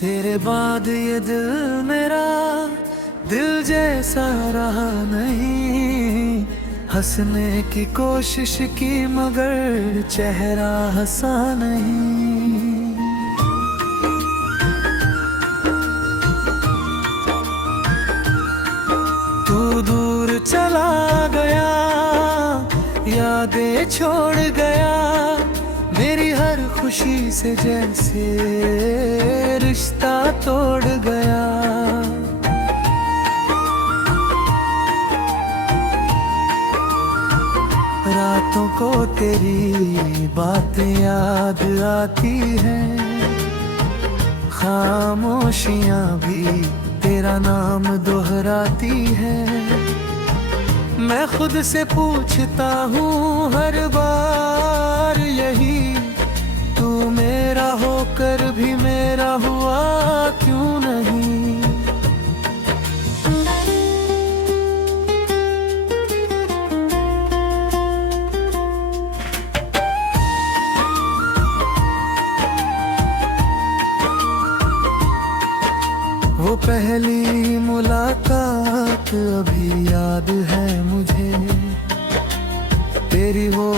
तेरे बाद ये दिल मेरा दिल जैसा रहा नहीं। हंसने की कोशिश की मगर चेहरा हंसा नहीं। तू दूर चला गया, यादें छोड़ गया, मेरी हर खुशी से जैसे रिश्ता तोड़ गया। रातों को तेरी बातें याद आती हैं, खामोशियां भी तेरा नाम दोहराती हैं। मैं खुद से पूछता हूँ हर बार यही, तू मेरा होकर भी मेरा हुआ क्यों नहीं। वो पहली मुलाकात अभी याद है मुझे, तेरी वो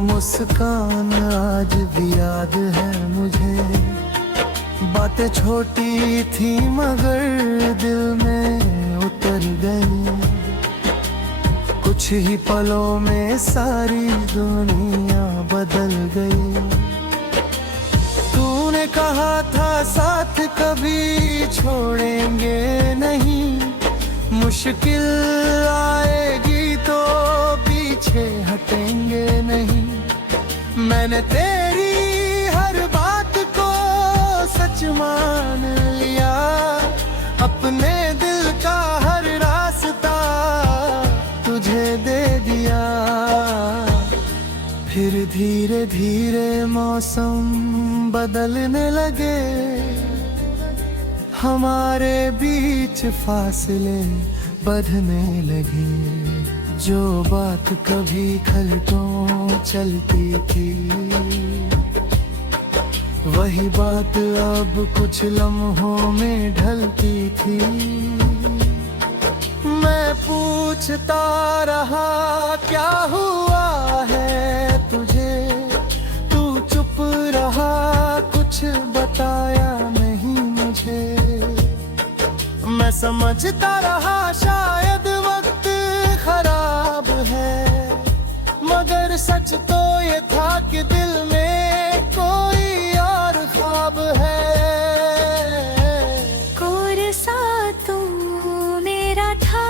मुस्कान आज भी याद है मुझे। बातें छोटी थी मगर दिल में उतर गई, कुछ ही पलों में सारी दुनिया बदल गई। तूने कहा था साथ कभी छोड़ेंगे नहीं, मुश्किल आएगी तो पीछे हटेंगे नहीं। मैंने तेरी हर बात को सच मान लिया, अपने दिल का हर रास्ता तुझे दे दिया। फिर धीरे धीरे मौसम बदलने लगे, हमारे बीच फासले बढ़ने लगे। जो बात कभी घंटों चलती थी, वही बात अब कुछ लम्हों में ढलती थी। मैं पूछता रहा क्या हुआ है तुझे, तू चुप रहा कुछ बताया नहीं मुझे। मैं समझता रहा शायद वक्त खराब है, मगर सच तो ये था कि दिल में कोई और ख्वाब है। कोरसा तू मेरा था,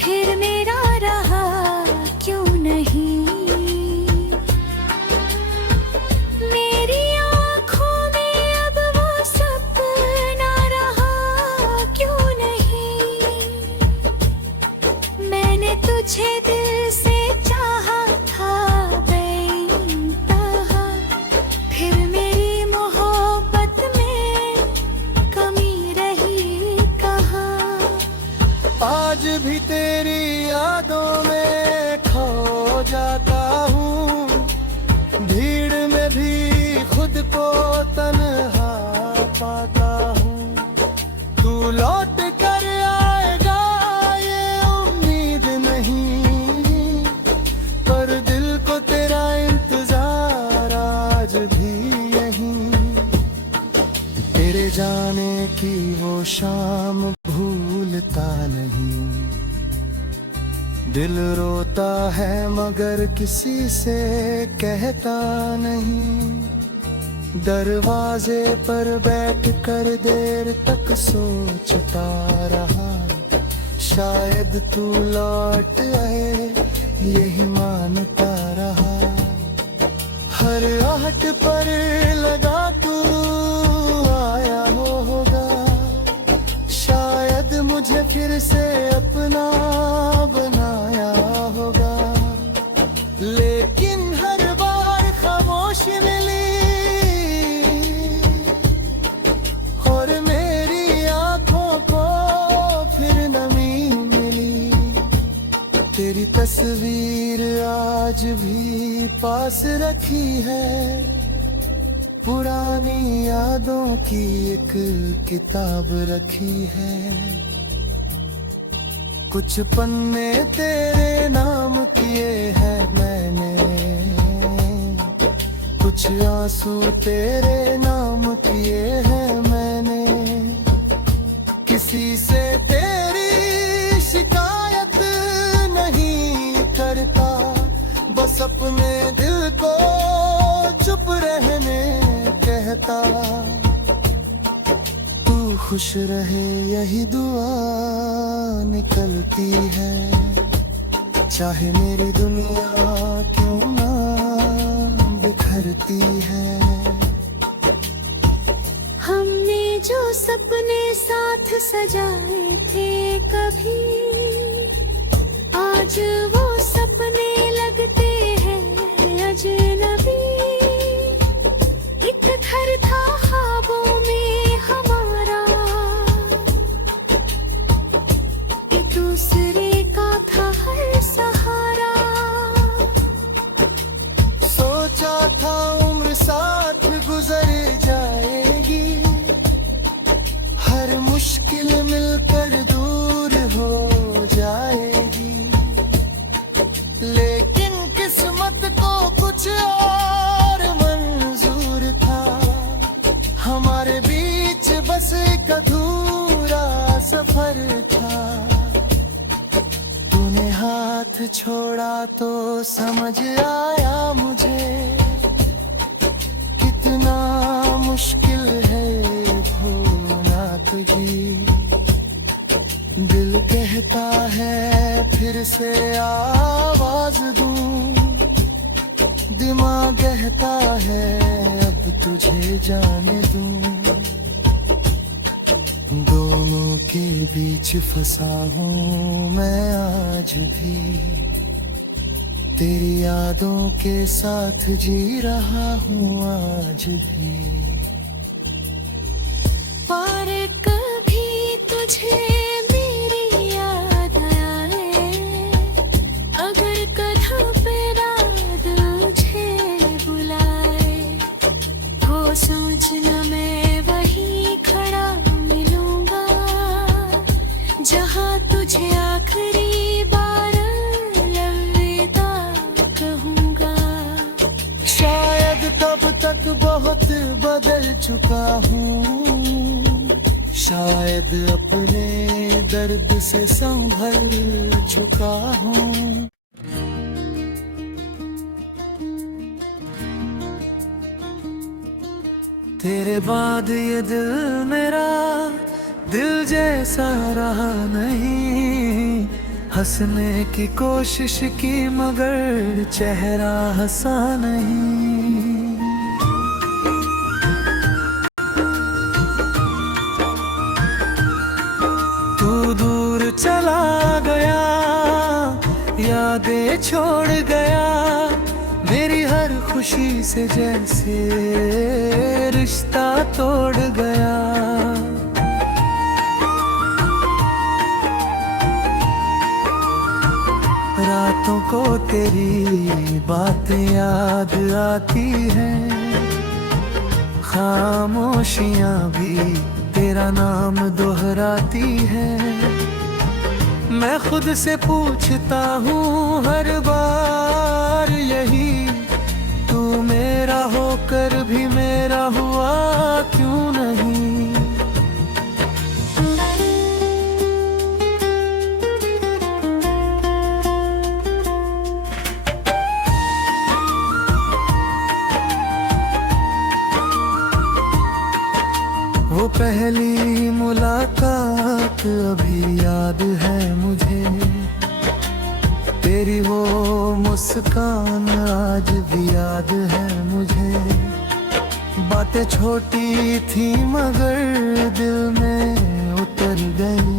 फिर मेरा रहा क्यों नहीं। मेरी आँखों में अब वो सपना रहा क्यों नहीं। मैंने तुझे दिल से चाहा था बेइंतहा, फिर मेरी मोहब्बत में कमी रही कहाँ। आज भी तेरी यादों में खो जाता हूँ, भीड़ में भी खुद को तन्हा पाता हूँ। तू लौट कर आएगा ये उम्मीद नहीं, पर दिल को तेरा इंतजार आज भी यहीं। तेरे जाने की वो शाम भूलता नहीं, दिल रोता है मगर किसी से कहता नहीं। दरवाजे पर बैठ कर देर तक सोचता रहा, शायद तू लौट आए यही मानता रहा। हर आहट पर लगा तू आया होगा, शायद मुझे फिर से अपना बनाया होगा। लेकिन हर बार खामोशी मिली और मेरी आंखों को फिर नमी मिली। तेरी तस्वीर आज भी पास रखी है, पुरानी यादों की एक किताब रखी है, कुछ पन्ने तेरे नाम किए हैं मैंने, कुछ आंसू तेरे नाम किए हैं मैंने। किसी से तेरी शिकायत नहीं करता, बस अपने दिल को चुप रहने कहता। तू खुश रहे यही दुआ निकलती है, चाहे मेरी दुनिया क्यों ना बिखरती है। हमने जो सपने साथ सजाए थे कभी, आज वो सपने लगते हैं अजनबी। एक घर था ख्वाबों में हमारा, एक दूसरे का था हर सहारा। सोचा था उम्र साथ गुजर जाएगी, हर मुश्किल मिलकर दूर हो जाएगी। लेकिन किस्मत को कुछ और मंजूर था, हमारे बीच बस एक अधूरा सफर था। तूने हाथ छोड़ा तो समझ आया मुझे, कितना मुश्किल है भूलना तुझी। दिल कहता है फिर से आवाज दूं, दिमाग कहता है अब तुझे जाने दूं। दोनों के बीच फंसा हूँ मैं आज भी, तेरी यादों के साथ जी रहा हूँ आज भी। पर कभी तुझे मेरी याद आए, अगर कदम पे रात मुझे बुलाए, हो सोचना मैं वहीं खड़ा मिलूंगा, जहाँ तुझे आखिरी बार अलविदा कहूँगा। शायद तब तक बहुत बदल चुका हूँ, शायद अपने दर्द से संभल चुका हूँ। तेरे बाद ये दिल मेरा दिल जैसा रहा नहीं, हंसने की कोशिश की मगर चेहरा हंसा नहीं। तू दूर चला गया, यादें छोड़ गया, मेरी हर खुशी से जैसे रिश्ता तोड़ गया। रातों को तेरी बातें याद आती हैं, खामोशियां भी तेरा नाम दोहराती है। मैं खुद से पूछता हूँ हर बार यही, तू मेरा होकर भी मेरा हुआ क्यों नहीं। वो पहली मुलाकात अभी याद है मुझे, तेरी वो मुस्कान आज भी याद है मुझे। बातें छोटी थी मगर दिल में उतर गई,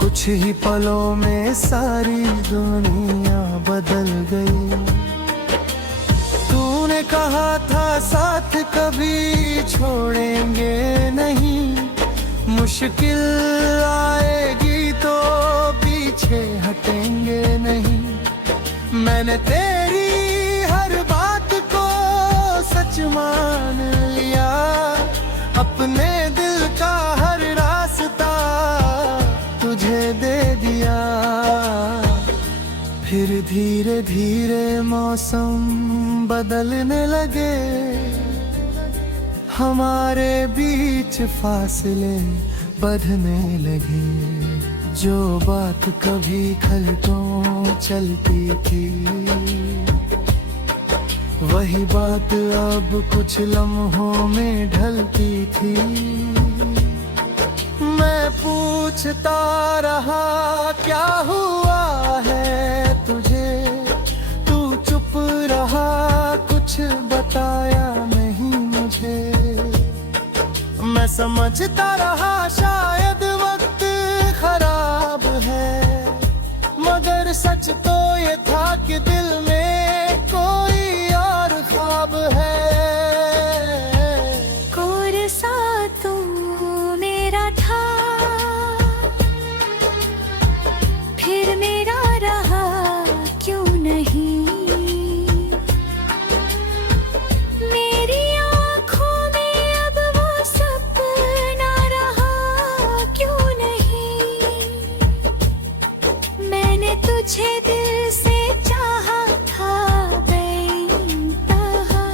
कुछ ही पलों में सारी दुनिया बदल गई। तूने कहा था साथ कभी छोड़ेंगे नहीं, मुश्किल आएगी तो पीछे हटेंगे नहीं। मैंने तेरी हर बात को सच मान लिया, अपने दिल का हर रास्ता तुझे दे दिया। फिर धीरे धीरे मौसम बदलने लगे, हमारे बीच फासले बढ़ने लगे। जो बात कभी खलकों चलती थी, वही बात अब कुछ लम्हों में ढलती थी। मैं पूछता रहा क्या हुआ है तुझे, तू चुप रहा, कुछ बताया नहीं मुझे। मैं समझता रहा शायद वक्त खराब है, मगर सच तो ये था कि दिल में कोई और ख्वाब है। कोरसा तू मेरा था, फिर मेरा रहा क्यों नहीं। मेरी आँखों में अब वो सपना रहा क्यों नहीं। मैंने तुझे दिल से चाहा था बेइंतहा,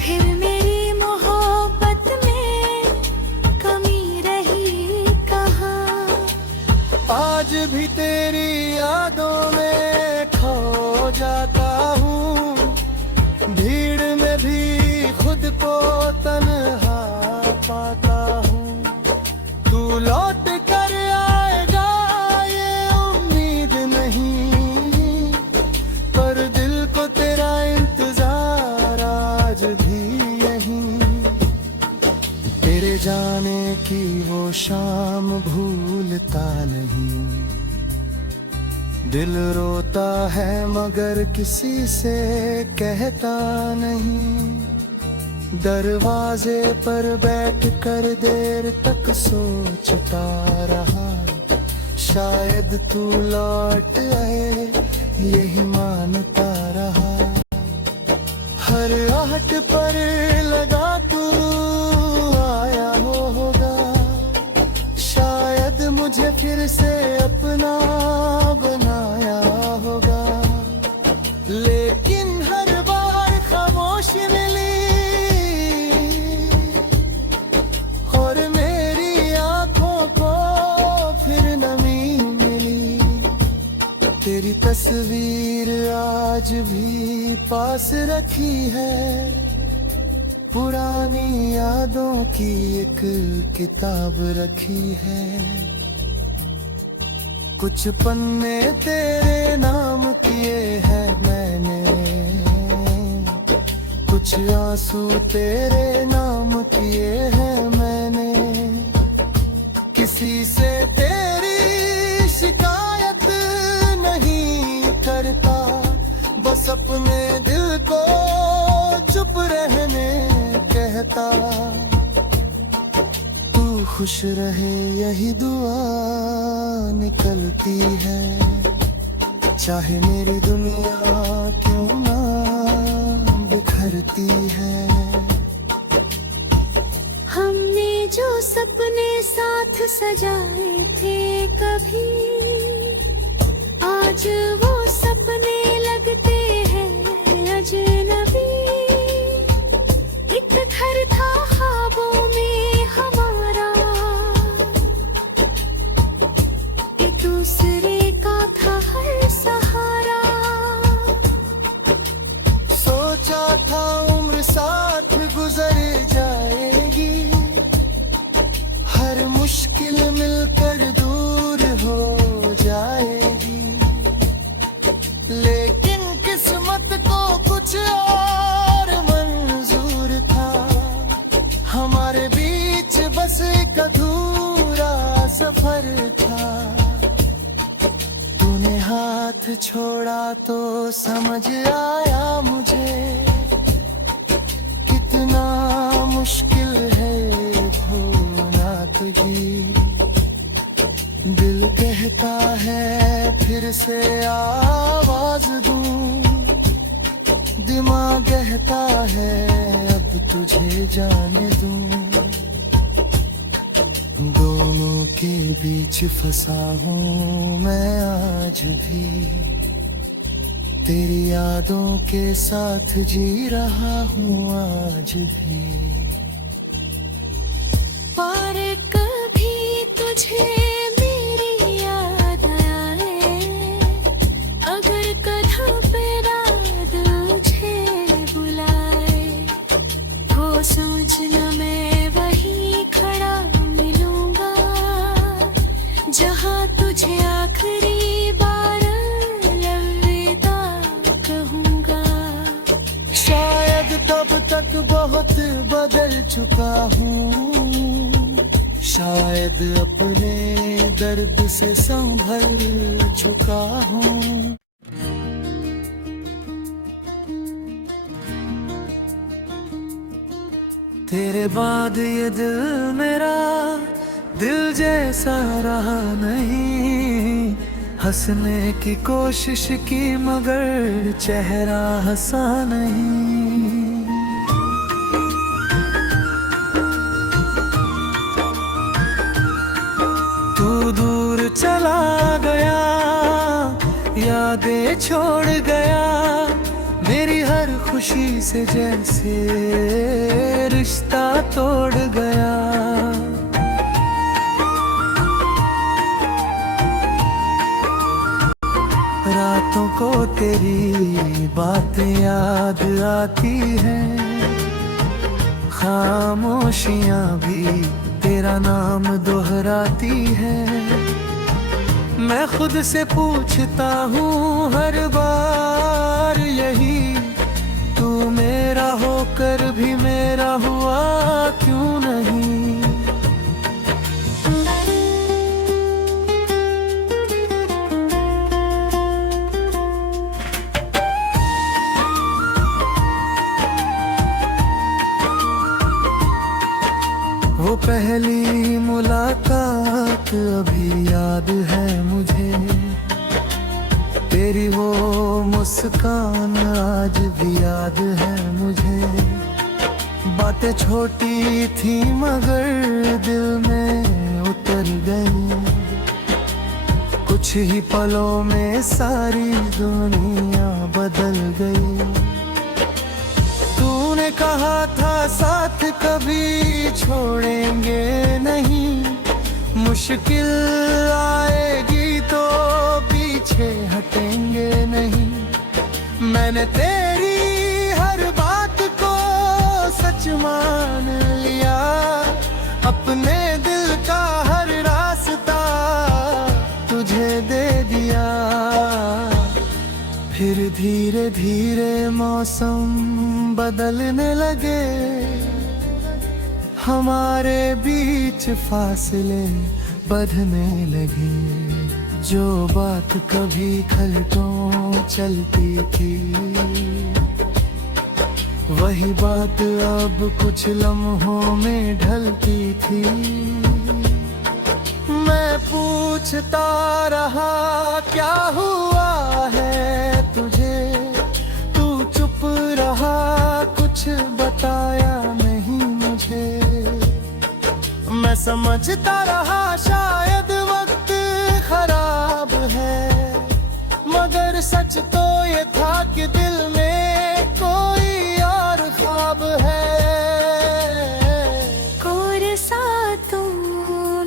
फिर मेरी मोहब्बत में कमी रही कहाँ। आज भी तेरी यादों में खो जाता हूँ, भीड़ में भी खुद को तन्हा पाता हूँ। तू लौट कर आएगा ये उम्मीद नहीं, पर दिल को तेरा इंतजार आज भी यहीं। तेरे जाने की वो शाम भूलता नहीं, दिल रोता है मगर किसी से कहता नहीं। दरवाजे पर बैठ कर देर तक सोचता रहा, शायद तू लौट आए यही मानता रहा। हर आहट पर लगा तू आया होगा, शायद मुझे फिर से अपना बनाया होगा। लेकिन हर बार खामोशी मिली और मेरी आंखों को फिर नमी मिली। तेरी तस्वीर आज भी पास रखी है, पुरानी यादों की एक किताब रखी है। कुछ पन्ने तेरे नाम किए हैं मैंने, कुछ आंसू तेरे नाम किए हैं मैंने। किसी से तेरी शिकायत नहीं करता, बस अपने दिल को चुप रहने कहता। तू खुश रहे यही दुआ निकलती है, चाहे मेरी दुनिया क्यों ना बिखरती है। हमने जो सपने साथ सजाए थे कभी, आज वो सपने लगते हैं अजनबी। एक घर था ख्वाबों में हमारा, एक दूसरे का था हर सहारा। सोचा था उम्र साथ गुजर जाएगी, हर मुश्किल मिलकर दूर हो जाएगी। लेकिन किस्मत को कुछ और मंजूर था, हमारे बीच बस एक अधूरा सफर था। तूने हाथ छोड़ा तो समझ आया मुझे, कितना मुश्किल है भूलना तुझे। दिल कहता है फिर से आवाज दूं, दिमाग कहता है अब तुझे जाने दूं, दोनों के बीच फंसा हूँ मैं आज भी, तेरी यादों के साथ जी रहा हूँ आज भी। पर कभी तुझे मेरी याद आए, अगर कभी रात मुझे बुलाए, हो सोचना मैं वहीं खड़ा मिलूंगा, जहाँ तुझे आखिरी बार अलविदा कहूँगा। शायद तब तक बहुत बदल चुका हूँ, शायद अपने दर्द से संभल चुका हूँ। तेरे बाद ये दिल मेरा दिल जैसा रहा नहीं, हंसने की कोशिश की मगर चेहरा हंसा नहीं। तू दूर चला गया, यादें छोड़ गया, मेरी हर खुशी से जैसे रिश्ता तोड़ गया। रातों को तेरी बातें याद आती हैं, खामोशियां भी तेरा नाम दोहराती है। मैं खुद से पूछता हूँ हर बार यही, तू मेरा होकर भी मेरा हुआ क्यों नहीं। वो पहली मुलाकात अभी याद है मुझे, तेरी वो मुस्कान आज भी याद है मुझे। बातें छोटी थी मगर दिल में उतर गई, कुछ ही पलों में सारी दुनिया बदल गई। तूने कहा था साथ कभी छोड़ेंगे नहीं, मुश्किल आएगी तो पीछे हटेंगे नहीं। मैंने तेरी हर बात को सच मान लिया, अपने दिल का हर रास्ता तुझे दे दिया। फिर धीरे धीरे मौसम बदलने लगे, हमारे बीच फासले बढ़ने लगे। जो बात कभी खलटों चलती थी, वही बात अब कुछ लम्हों में ढलती थी। मैं पूछता रहा क्या हुआ है तुझे, तू चुप रहा कुछ बताया नहीं मुझे। मैं समझता रहा शायद वक्त खराब है, मगर सच तो ये था कि दिल में कोई और ख्वाब है। कोरसा तू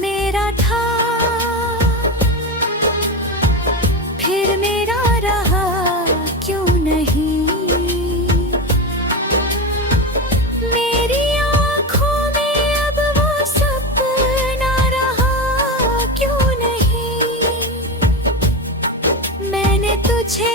मेरा था, फिर मेरा रहा क्यों नहीं। मेरी आँखों में अब वो सपना रहा क्यों नहीं। मैंने तुझे